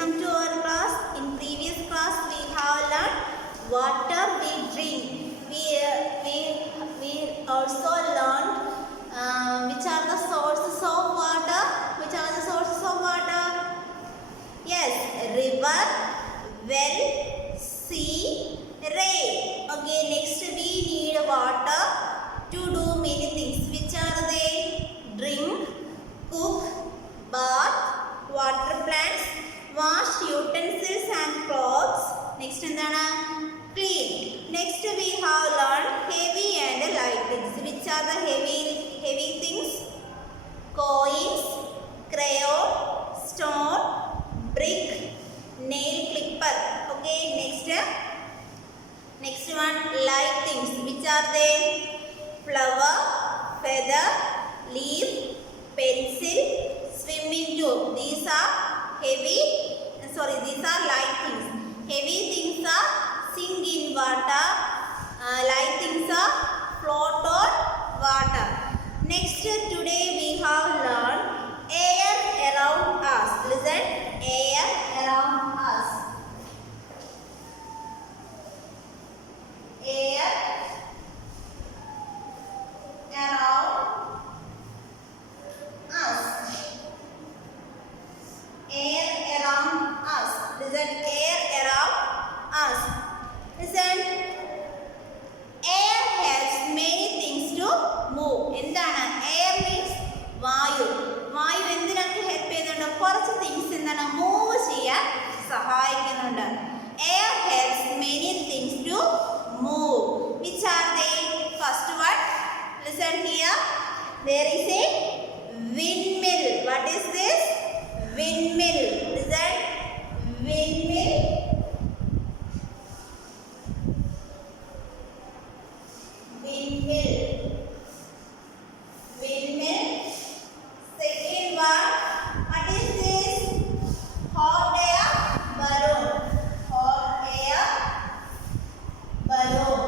welcome to our class. In previous class we have learned water we drink. We also learned which are the sources of water. Which are the sources of water? Yes, river, well, sea, rain. Okay, next we need water to do many things. Which are they? Drink, cook, bath, water plants, wash utensils and clothes. Next endana? Clean. Next we have learned heavy and light things. Which are the heavy things? Coins, crayon, stone, brick, nail clipper. Okay, next one, light things. Which are they? Flower, feather, leaf, pencil, swimming tube. These are light things. Heavy things are sink in water. Light things are float on water. Next, today we have learned air around us. Listen, air around us. Air around us. Air around us. Listen, air around us. Listen, air helps many things to move. എന്താണ്? Air means വായു. വായു എന്തിനൊക്കെ help ചെയ്യുന്നുണ്ട്? കുറച്ച് things എന്താണ് move ചെയ്യാൻ സഹായിക്കുന്നുണ്ട്. Air helps many things to move. Which are they? First one, listen here. There is a windmill. What is this? Windmill. Listen, windmill. Windmill. Windmill. Second one, what is this? Hot air balloon. Hot air balloon.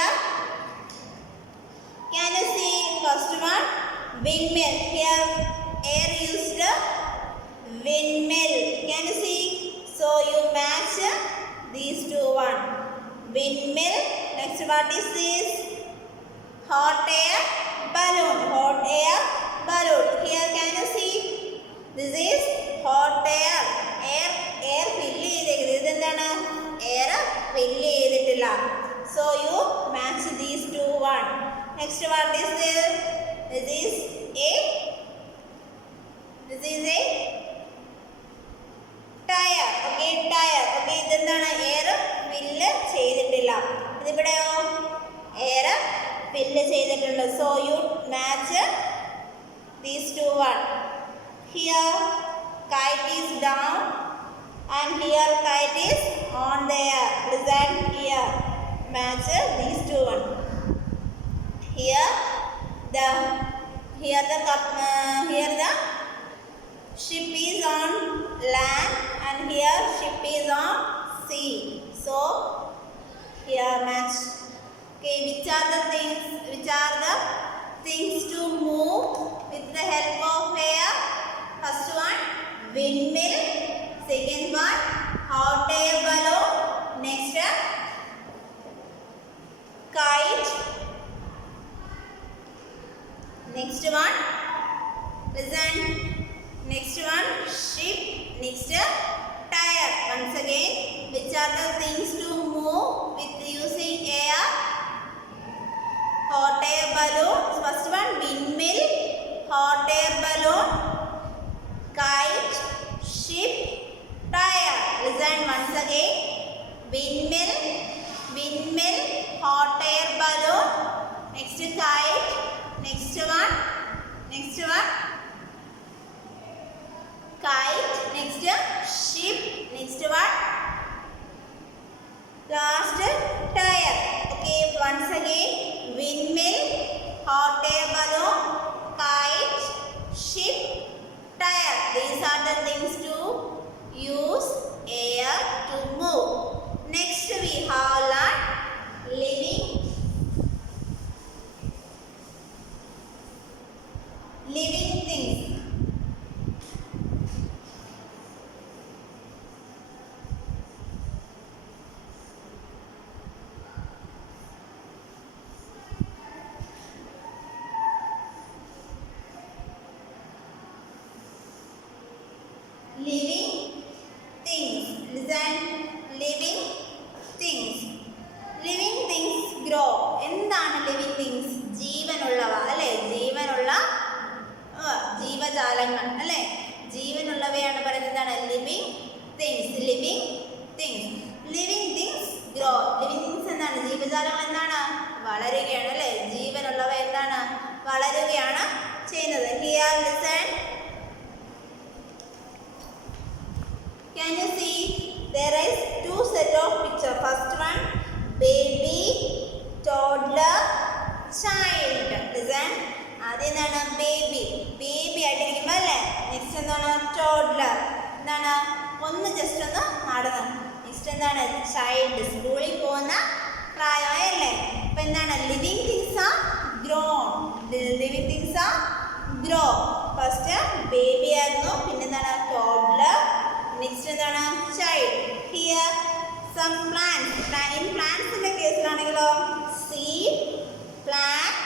here? Can you see first one? Windmill. Here air used windmill. Can you see? So you match these two one. Windmill. Next what is this? Hot air balloon. Hot air balloon. Here can you see? This is hot air. Air fill ചെയ്തിരിക്കുന്നത്. ഇതെന്താണ്? Air fill ചെയ്തിട്ടില്ല. So you match these two one. Next what is this? This is a tire. Okay, tire. Okay, ഇതെന്താണ്? Air fill ചെയ്തിട്ടില്ല. ഇതിവിടെയോ? Air fill ചെയ്തിട്ടുണ്ട്. So you match these two one. Here kite is down and here kite is on the air. Listen here. Match these two one. Here the ship is on land and here ship is on sea. So here match. Okay, which are the things to move with the help of air? First one, windmill. Second one, hot air balloon. Next, kite. Next one, listen. Next one, ship. Next, tire. Once again, which are the things to move with using air? Hot air balloon. First one, windmill, hot air balloon, kite, ship, tire. Listen once again. Windmill, hot air balloon. Next, kite. Next one, kite. Next, ship. Next one, last, tire. Okay, once again, windmill, hot air balloon, kite, ship, tire. These are the things to use air to move. Next we have learned living things. Living things. Listen. Living things. Living things grow. എന്താണ് living things? ജീവനുള്ളവ അല്ലേ? ജീവനുള്ള ജീവജാലങ്ങൾ അല്ലേ? ജീവനുള്ളവയാണ് പറയുന്നത് എന്താണ്? living things. living things. living things grow. living things എന്താണ്? ജീവജാലങ്ങൾ എന്താണ്? വളരുകയാണ് അല്ലേ? ജീവനുള്ളവ എന്താണ്? വളരുകയാണ് ചെയ്യുന്നത്. Here listen. Can you see? There is two set of picture. First one, baby, toddler, child. Listen. ആദ്യം എന്താണ്? baby ആയിട്ടിരിക്കുമ്പോൾ അല്ലേ? നെക്സ്റ്റ് എന്താണ്? toddler. എന്താണ്? ഒന്ന് ജസ്റ്റ് ഒന്ന് നടന്നു. നെക്സ്റ്റ് എന്താണ്? ചൈൽഡ്, സ്കൂളിൽ പോകുന്ന പ്രായമായല്ലേ? അപ്പൊ എന്താണ്? Living things are grown. Living things are grow. First baby ആയിരുന്നു, പിന്നെ എന്താണ്? toddler. നെക്സ്റ്റ് എന്താണ്? Child. Here some plants. In പ്ലാന്റ്സിന്റെ കേസിലാണെങ്കിലോ സീഡ്, പ്ലാന്റ്,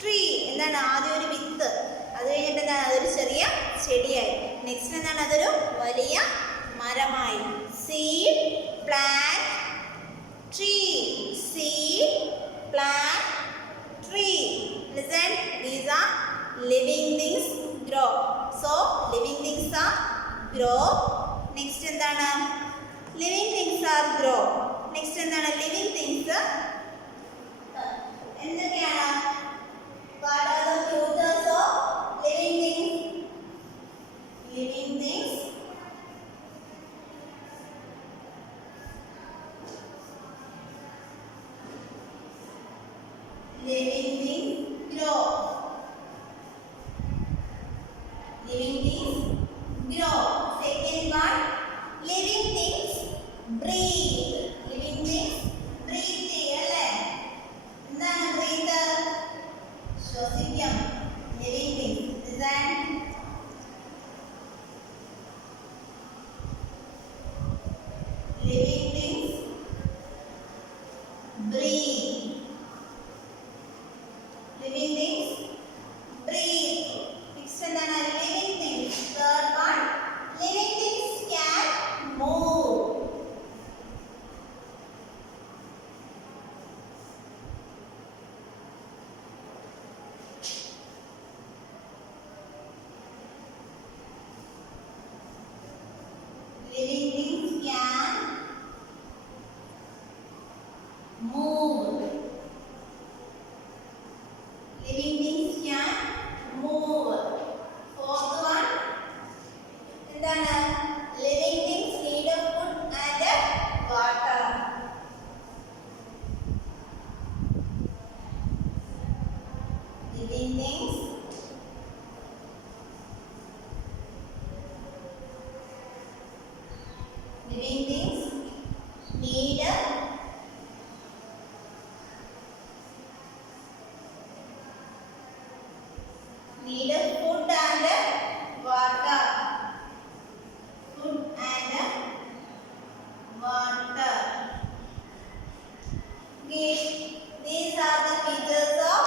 ട്രീ. എന്താണ്? ആദ്യം ഒരു വിത്ത്, അത് കഴിഞ്ഞിട്ട് എന്താണ്? അതൊരു ചെറിയ ചെടിയായി. നെക്സ്റ്റ് എന്താണ്? അതൊരു വലിയ മരമായി. Seed, plant, tree. Seed, plant, tree. Listen. These are living things grow. So living things are grow. Next എന്താണ്? living things are grow. Next എന്താണ്? living things എന്തൊക്കെയാണ്? What are the features of living things? living things grow. living things grow. Second one, living things breathe. living things breathe. living things breathe. Living things breathe. Next എന്താണ് living things. Third one, living things can move. Living things can move. Living things can move. Fourth one, എന്താണ് living things need of food and water. Living things living things need food and water. Food and water. Okay, these are the features of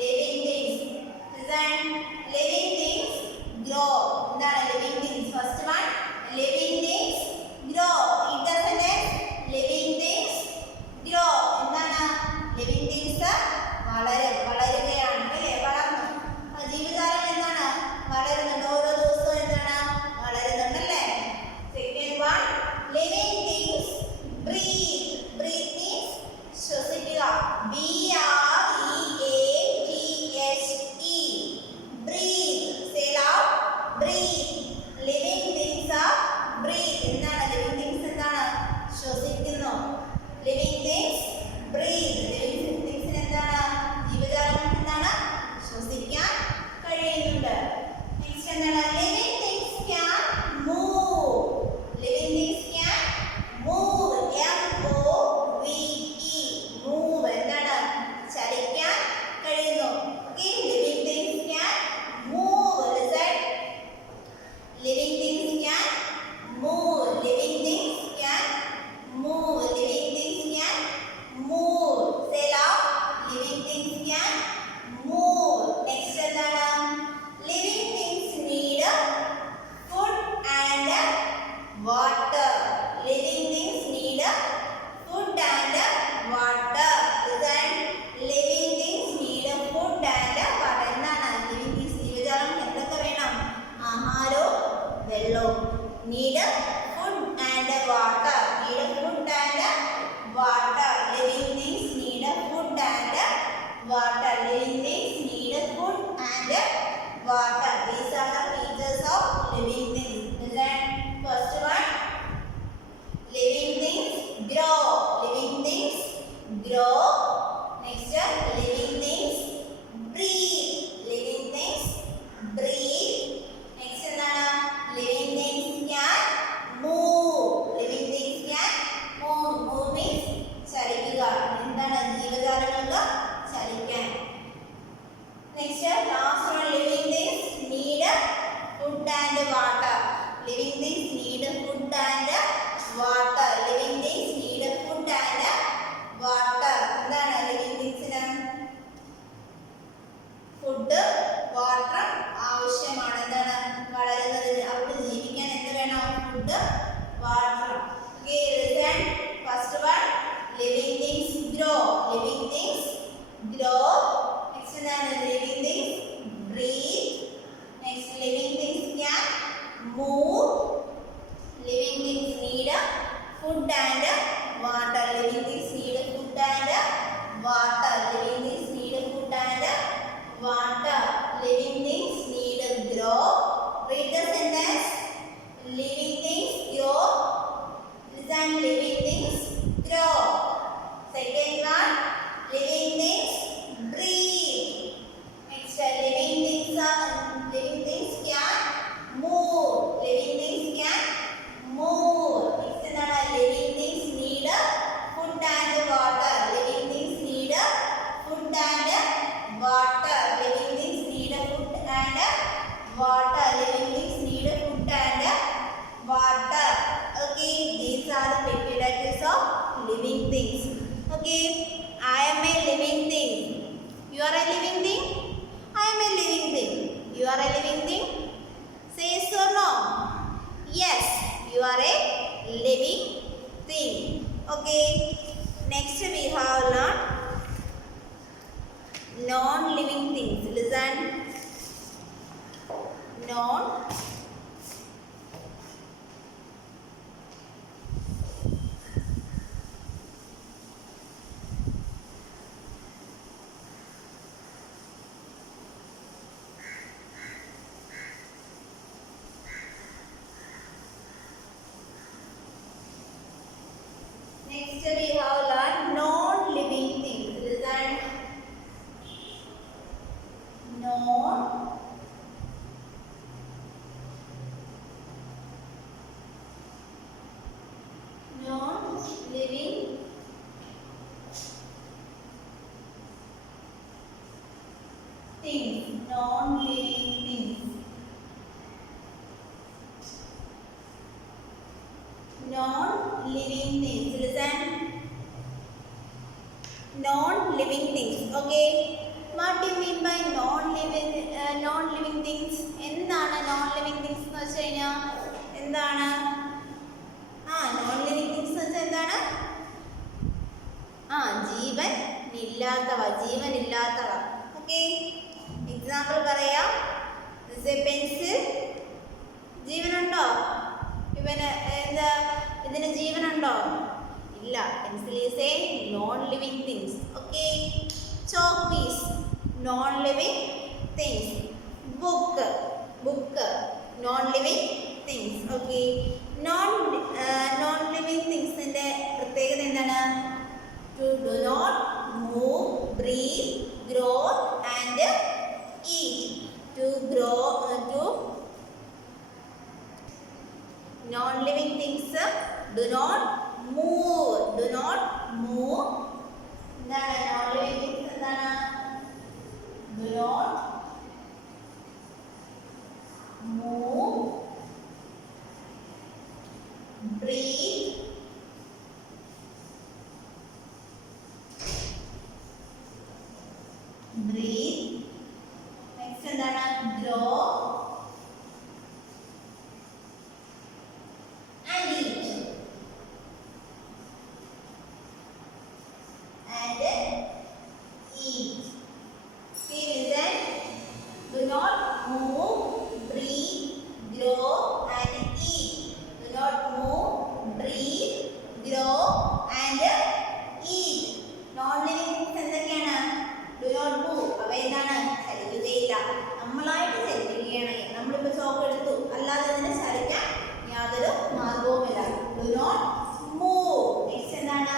living things. Listen, living things grow. എന്താണ് living things? First one, living things grow. It doesn't end. Living things grow. എന്താണ് living things വളരുകയാണ് അല്ലേ വളർന്നു. ജീവജാലം എന്താണ് വളരുന്നുണ്ട് ഓരോ ദിവസവും എന്താണ് വളരുന്നുണ്ടല്ലേ. Second one, living things breathe. Breathe means ശ്വസിക്കുക. B-R-E-A-T-H-E. Breathe. Say loud. Breathe. Living things are breathe. എന്താണ് living things എന്താണ് ശ്വസിക്കുന്നു. Living things breathe. Living things എന്താണ് ജീവജാലങ്ങൾക്ക് എന്താണ് ശ്വസിക്കാൻ കഴിയുന്നുണ്ട്. Next എന്താണ് living things can move. Living things can move. M-O-V-E. Move എന്താണ് ചലിക്കാൻ കഴിയുന്നു. Okay, living things can move. Listen, living things can move. Living things can move. Living things can move. Say loud. Living things can move. Next എന്താണ് living things need food and water. Living things need food and water. Listen, living things need food and water. എന്താണ് living things ജീവജാലം എന്തൊക്കെ വേണം? ആഹാരവും വെള്ളവും. Need food and water. Need food and water. Living things need food and water. Living things need food and water. These are the features of living things. Listen, first one, living things grow. Living things grow. Next, living things breathe. Living things breathe. Next എന്താണ് living things can move. Living things can move. Move means ചലിക്കുക. എന്താണ് ജീവജാലങ്ങൾക്ക് ചലിക്കാൻ. Next, last one, living things need food and water. Living things need food and water. Living things need food and water. എന്താണ് living thingsന് food water ആവശ്യമാണ്. എന്താണ് വളരുന്നതിന് അവർക്ക് ജീവിക്കാൻ എന്ത് വേണം? Food water. Okay, listen, first one, living things grow. Living things grow. Next എന്താണ് living things breathe. Next, living things can move. Living things need food and water. Living things need food and water. Living things need food and water. Living things need grow. Read the sentence. Living things grow. Listen, living things grow. Second one, living things breathe. Next, living things can move. Living things can move. Next, living things need food and water. Living things need food and water. Living things need food and water. Living things need food and water. Okay, these are Okay. Next we have learned non-living things. Listen. Non. Next we have learned non-living things. Listen. Non-living things. Non-living things. Non-living things. Listen. Non-living things. Okay. What do you mean by non-living things? എന്താണ് non-living things എന്ന് വെച്ച് കഴിഞ്ഞാൽ എന്താണ്? non-living things എന്ന് വെച്ചാൽ എന്താണ്? ജീവനില്ലാത്തവ. Okay. Example പറയാം. പെൻസിൽ ജീവനുണ്ടോ? ഇതിന് ജീവനുണ്ടോ? ഇല്ല. Pencil is a non living things. Okay. Chalk piece non living things. Book non living things. Okay. Non living തിങ്സിന്റെ പ്രത്യേകത എന്താണ്? To do not move, breathe, grow and eat. Non-living things do not move. എന്താണ് non-living things? എന്താണ്? Do not move, breathe, next എന്താണ്? Grow and eat. Please listen. Do not move, breathe, grow and eat. Do not move, breathe, grow and eat. Non-living things എന്തൊക്കെയാണ്? Do not move. അവ എന്താണ്? ചലിക്കുകയില്ല. നമ്മളായിട്ട് ചലിക്കുകയാണ്. നമ്മളിപ്പോൾ chalk എടുത്തു, അല്ലാതെ തന്നെ ചലിക്കാൻ യാതൊരു മാർഗവുമില്ല. Do not move. Next എന്താണ്?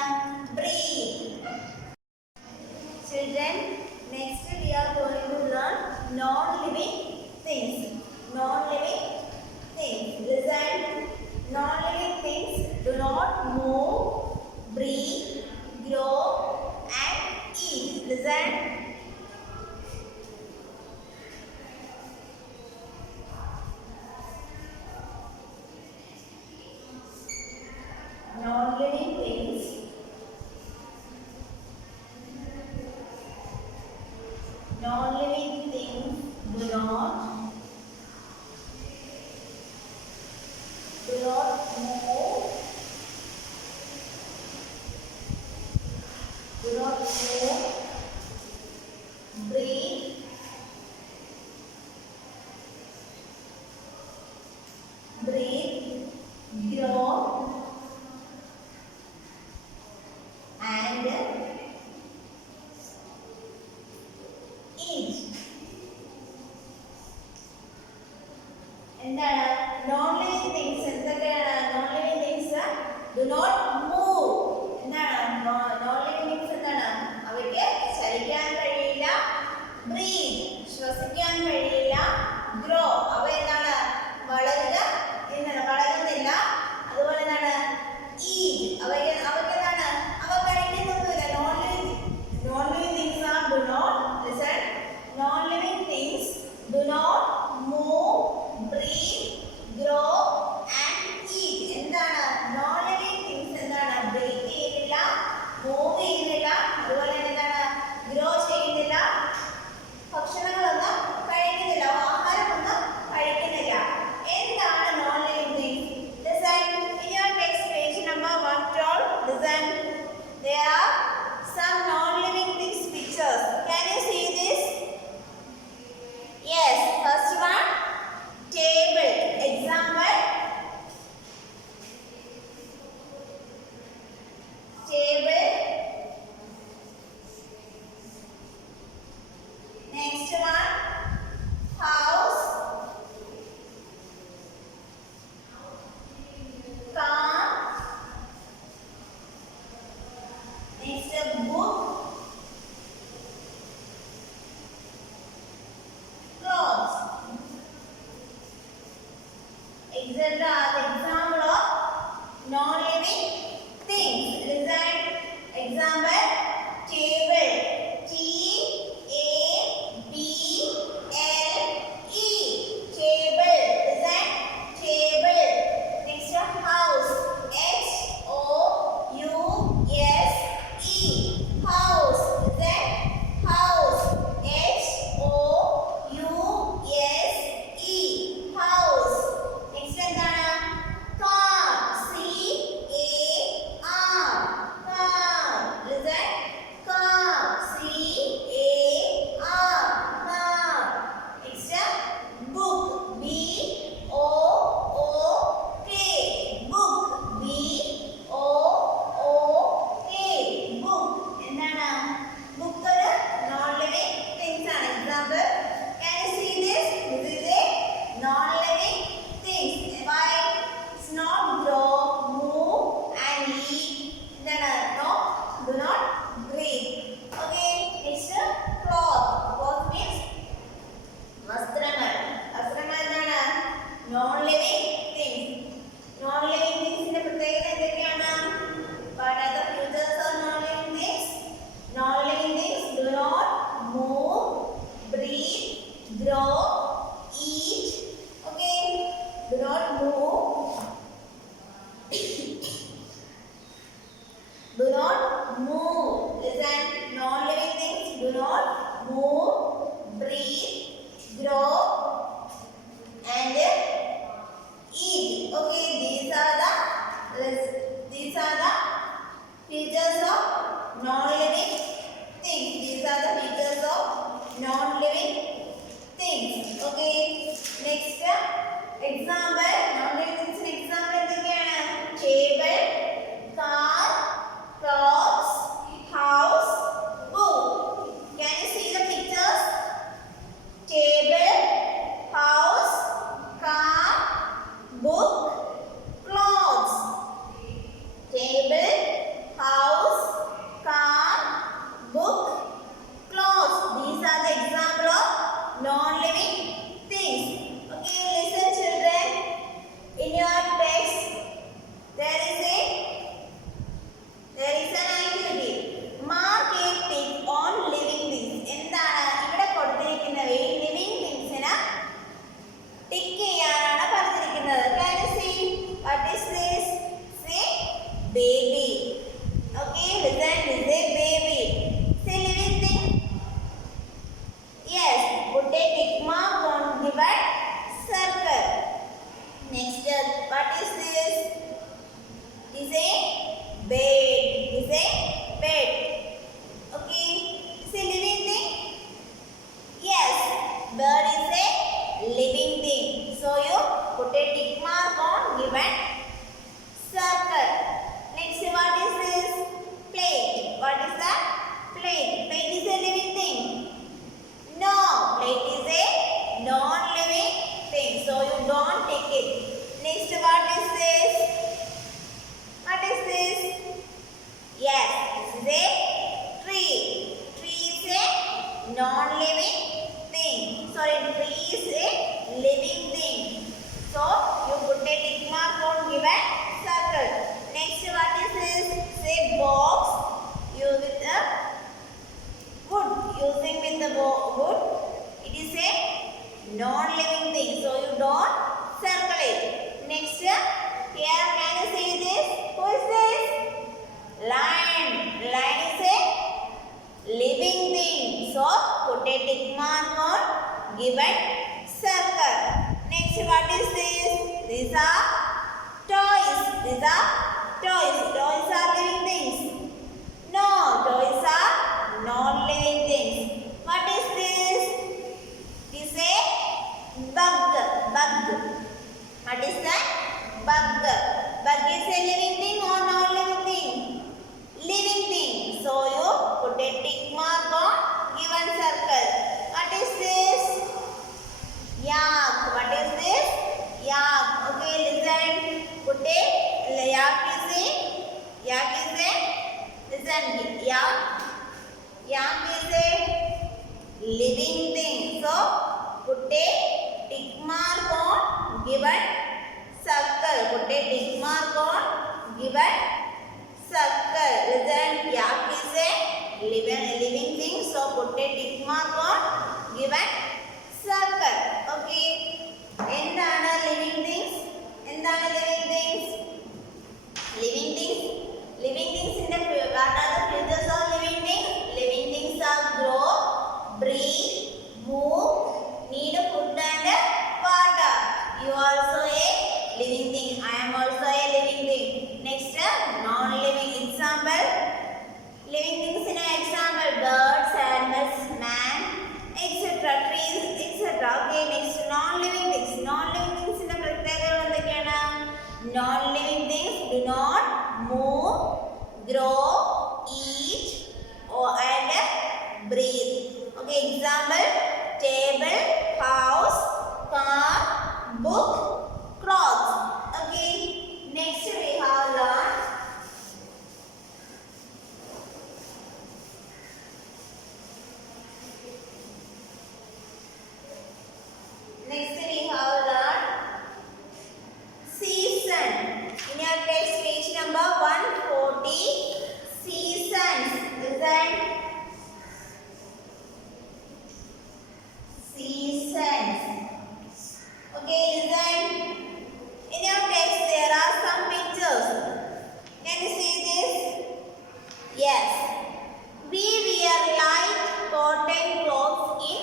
Breathe. Children, next we are going to learn non-living things. Listen. Non-living things do not move, breathe, grow and eat. Listen. Non-living things do not move, breathe, grow things. Listen. Example. Table. T-A-B-L-E. Table. Listen. Table. Next house. H-O-U-S-E. House. Listen. House. H-O-U-S-E. House. Next എന്താണ്? Car. C-A-R. Car. Listen. Car. C-A-R. Car. Next book. B-O-O-K. Book. B-O-O-K. Book. എന്താണ്? Book ഒരു non-living things ആണ്. Example. Can you see this? This is a non-living things. Why? It's not grow, move and eat. എന്താണ്? No, do not breathe. Okay. Next cloth. Cloth means വസ്ത്രങ്ങൾ. വസ്ത്രങ്ങൾ എന്താണ്? Non-living things. Non-living thingsന്റെ പ്രത്യേകത എന്തൊക്കെയാണ്? What are the features of non-living things? Non-living things do not move, breathe, grow, eat. Okay? Do not move. Do not move. Listen. Non-living things do not move, breathe, grow, and eat. Okay? These are the features of non-living things. These are the features of non-living things. Okay. Next example. Non-living things example എന്തൊക്കെയാണ്? Table, car, clothes, house, book. Can you see the pictures? Table, house, car, book, clothes. Table, house, car, book, clothes. These are the example of non-living things. Okay, listen children. In your text, there is an activity. Mark a tick on living things. എന്താണ് ഇവിടെ കൊടുത്തിരിക്കുന്നവയിൽ living thingsന് tick ചെയ്യാനാണ് പറഞ്ഞിരിക്കുന്നത്. Can you see what is this? Say baby. Okay, listen. This is a baby. Say living thing. Yes, put a tick mark on given circle. Next, what is this? This is a bed. This is a bed. Okay, is a living thing? Yes, bird is a living thing. So you put a tick mark on given circle. Next, what is this? Plate. What is that? Plate. Plate is a living thing. No, plate is a non-living thing. So you don't take it. Next, what is this? What is this? Yes, this is a tree. Tree is a non-living thing. Sorry, tree is a living thing. So you put a tick mark on given circle. Next, what is this? Say box. Use with the wood. Using with the wood. It is a non-living thing. So you don't circle it. Next, here can you see this? Who is this? Lion. Lion is a living thing. So put a tick mark on given circle. Next, what is this? These are toys. These are toys. Toys are living things. No, toys are non-living things. What is this? This is a bug. Bug. What is that? Bug. Bug is a living thing or non-living thing? Living thing. So you put a tick mark on given circle. What is this? Yak. What is this? Yak. Okay, listen. Put a yak is a listen. Yak is a living thing. So put a tick mark on given circle. Put a tick mark on given living thing. So put a tick mark on given circle. Okay. എന്താണ് living things? എന്താണ് living things? Living things. Living things in the what are the features of living things? Living things are grow, breathe, move, need food and water. You also a living thing. I am also a living thing. Next, non-living. Example. Living things in an example: birds, animals, man, etc. Trees, etc. Okay. Next, non-living things. Non-living things in the പ്രത്യേകതകൾ എന്തൊക്കെയാണ്? Non-living things do not move, grow, eat, and breathe. Okay. Example: table, house, car, book, clothes. Okay. Next we have learned season. In your text page number 140, seasons. Listen. Seasons. Okay, listen. In your text there are some pictures. Can you see this? Yes. We wear light cotton clothes in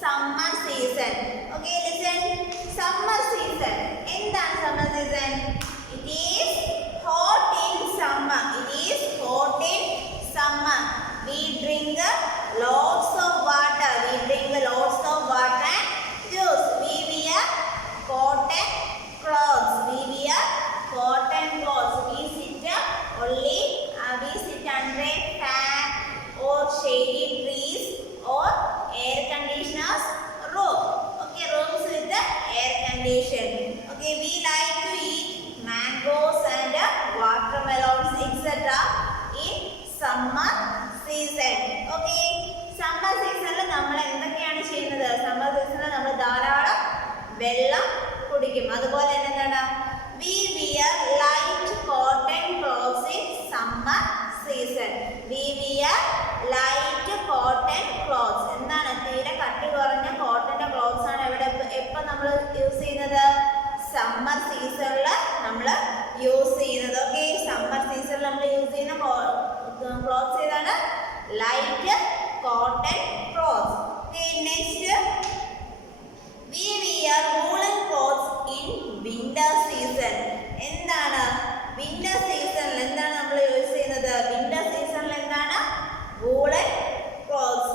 summer season. Okay, listen. Summer season. എന്താണ് summer season? It is hot in summer. It is hot in summer. We drink lots of water. We drink lots of water and juice. We wear cotton clothes. We wear cotton clothes. We sit only. We sit under a fan or shady trees or air conditioners room. Okay, rooms with the air condition. Okay, we like to eat mangoes and watermelons, etc. in summer season. Okay, summer season നമ്മൾ എന്തൊക്കെയാണ് ചെയ്യുന്നത്? Summer season നമ്മൾ ധാരാളം വെള്ളം കുടിക്കും. അതുപോലെ തന്നെ എന്താണ്? We wear light cotton clothes in summer season. We wear light cotton clothes. എന്താണ്? തീരെ കട്ടി കുറഞ്ഞ കോട്ടന്റെ ക്ലോത്ത്സ് ആണ് ഇവിടെ എപ്പോൾ നമ്മൾ യൂസ് ചെയ്യുന്നത്? സമ്മർ സീസണിൽ നമ്മൾ യൂസ് ചെയ്യുന്നത്. ഓക്കെ, സമ്മർ സീസണിൽ നമ്മൾ യൂസ് ചെയ്യുന്ന ക്ലോത്ത്സ് ഏതാണ്? Light cotton clothes. Okay, next we wear woolen clothes in winter season. എന്താണ്? വിന്റർ സീസണിൽ എന്താണ് നമ്മൾ യൂസ് ചെയ്യുന്നത്? വിന്റർ സീസണിൽ എന്താണ്? woolen clothes.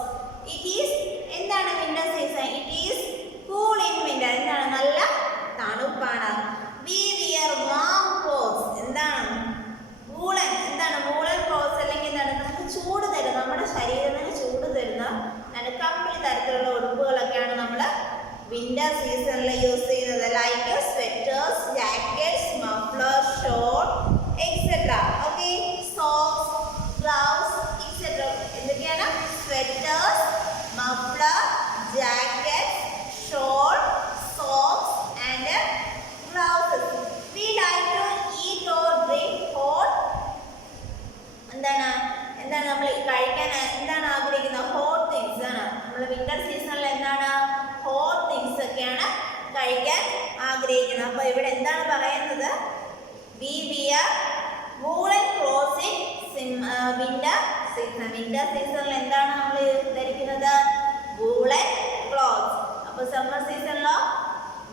It is എന്താണ് winter season? It is cool in winter. എന്താണ്? നല്ല തണുപ്പാണ്. We wear warm clothes. എന്താണ്? woolen. എന്താണ്? woolen clothes അല്ലെങ്കിൽ എന്താണ്? നമുക്ക് ചൂട് തരുന്ന, നമ്മുടെ ശരീരത്തിന് ചൂട് തരുന്ന കമ്പിളി തരത്തിലുള്ള ഉടുപ്പുകളൊക്കെയാണ് നമ്മൾ വിന്റർ സീസണിൽ യൂസ് ചെയ്യുന്നത്. Like sweaters, jackets, muffler, shawl, etcetera. Okay, socks, gloves, etcetera. എന്തൊക്കെയാണ്? Sweaters, muffler, jackets, shawl, socks and gloves. We like to eat or drink hot. എന്താണ് നമ്മൾ കഴിക്കാൻ എന്താണ് ആഗ്രഹിക്കുന്നത്? ഹോട്ട് തിങ്സ് ആണ്. നമ്മൾ വിന്റർ സീസണിൽ എന്താണ്? ഹോട്ട് തിങ്സ് ഒക്കെയാണ് കഴിക്കാൻ ആഗ്രഹിക്കുന്നത്. അപ്പോൾ ഇവിടെ എന്താണ് പറയുന്നത്? We wear woolen clothes in winter season. Winter സീസണിൽ എന്താണ് നമ്മൾ ധരിക്കുന്നത്? woolen clothes. അപ്പോൾ summer സീസണിലോ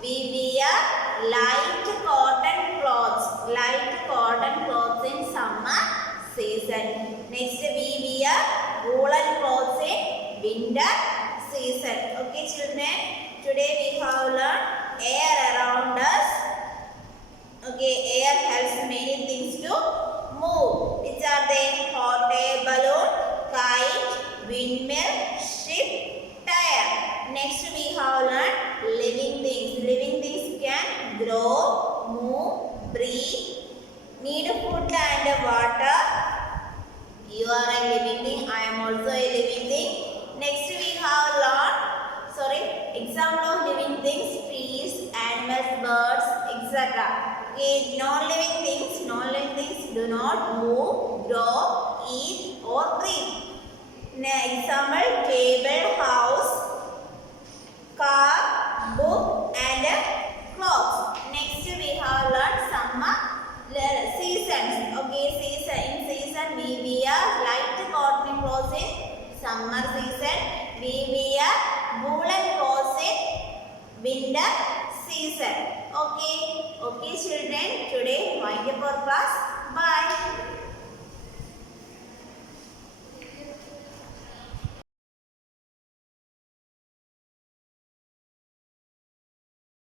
we wear light cotton clothes. Light cotton clothes in summer season. Next, we wear woolen clothes in winter season. Okay, children, today we have learned air around us. Okay, air helps many things to move. Which are they? Hot air balloon, kite, windmill, ship, tire. Next, we have learned living things. Living things can grow, move, breathe, need food and water. You are a living thing. I am also a living thing. Next we have learned, example of living things: trees, animals, birds, etc. Okay, non-living things do not move, grow, eat or breathe. Example: table, house, car, book, and clothes. Next we have learned some seasons. Okay, season. In season we wear light cotton clothes in summer season. We wear woolen clothes in winter season. Okay, okay children. Today wind up our class. Bye.